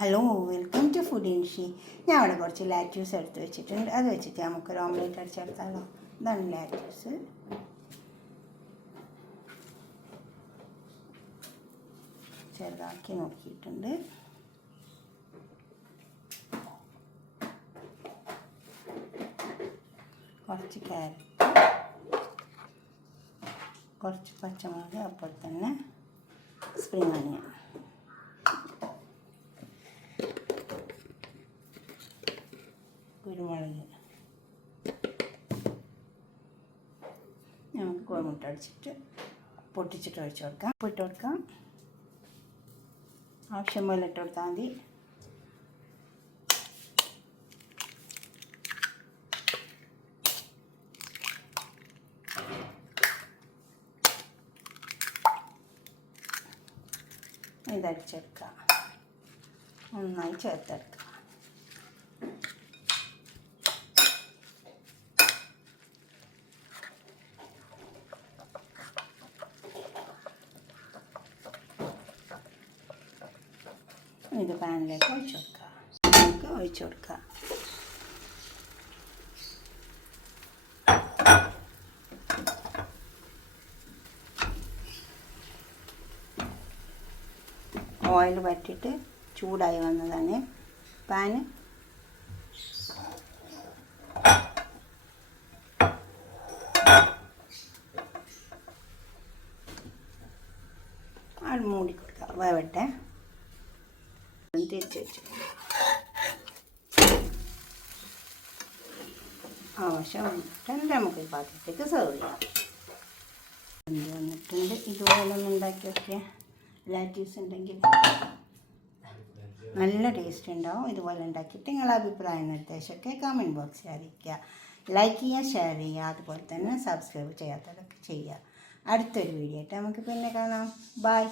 Hello, welcome to food ഇൻഷി. ഞാൻ അവിടെ കുറച്ച് ലാറ്റ്യൂസ് എടുത്ത് വെച്ചിട്ടുണ്ട്. അത് വെച്ചിട്ട് നമുക്കൊരു ഓംലേറ്റ് അടിച്ചെടുത്താലോ. ഇതാണ് ലാറ്റ്യൂസ്. ചെറുതാക്കി നോക്കിയിട്ടുണ്ട്. കുറച്ച് ക്യാരറ്റ്, കുറച്ച് പച്ചമുളക്, അപ്പോൾ തന്നെ സ്പ്രിംഗ് ഓണിയൻ, കുരുമുളക്. നമുക്ക് കോഴിമുട്ട അടിച്ചിട്ട് പൊട്ടിച്ചിട്ട് ഒഴിച്ച് കൊടുക്കാം. ഇട്ട് കൊടുക്കാം. ആവശ്യം പോലെ ഇട്ട് കൊടുത്താൽ മതി. ഇതടിച്ചെടുക്കുക, നന്നായി ചേർത്തെടുക്കുക. ഇത് പാനിലേക്ക് ഒഴിച്ചു കൊടുക്കുക. ഓയിൽ വറ്റിയിട്ട് ചൂടായി വന്നതാണ് പാന്. അത് മൂടി കൊടുക്കുക, വേവട്ടെ. തിരിച്ച് വെച്ചു. ആവശ്യമുണ്ടെങ്കിൽ നമുക്ക് പാത്രത്തേക്ക് സെർവ് ചെയ്യാം. വന്നിട്ടുണ്ട്. ഇതുപോലെ ഒന്ന് ഉണ്ടാക്കി നോക്കിയാൽ ലാറ്റ്യൂസ് ഉണ്ടെങ്കിൽ നല്ല ടേസ്റ്റ് ഉണ്ടാവും. ഇതുപോലെ ഉണ്ടാക്കിയിട്ട് നിങ്ങളുടെ അഭിപ്രായം നിർദ്ദേശമൊക്കെ കമൻറ്റ് ബോക്സിൽ അറിയിക്കുക. ലൈക്ക് ചെയ്യുക, ഷെയർ ചെയ്യുക, അതുപോലെ തന്നെ സബ്സ്ക്രൈബ് ചെയ്യാത്തതൊക്കെ ചെയ്യുക. അടുത്തൊരു വീഡിയോ ആയിട്ട് നമുക്ക് പിന്നെ കാണാം. ബൈ.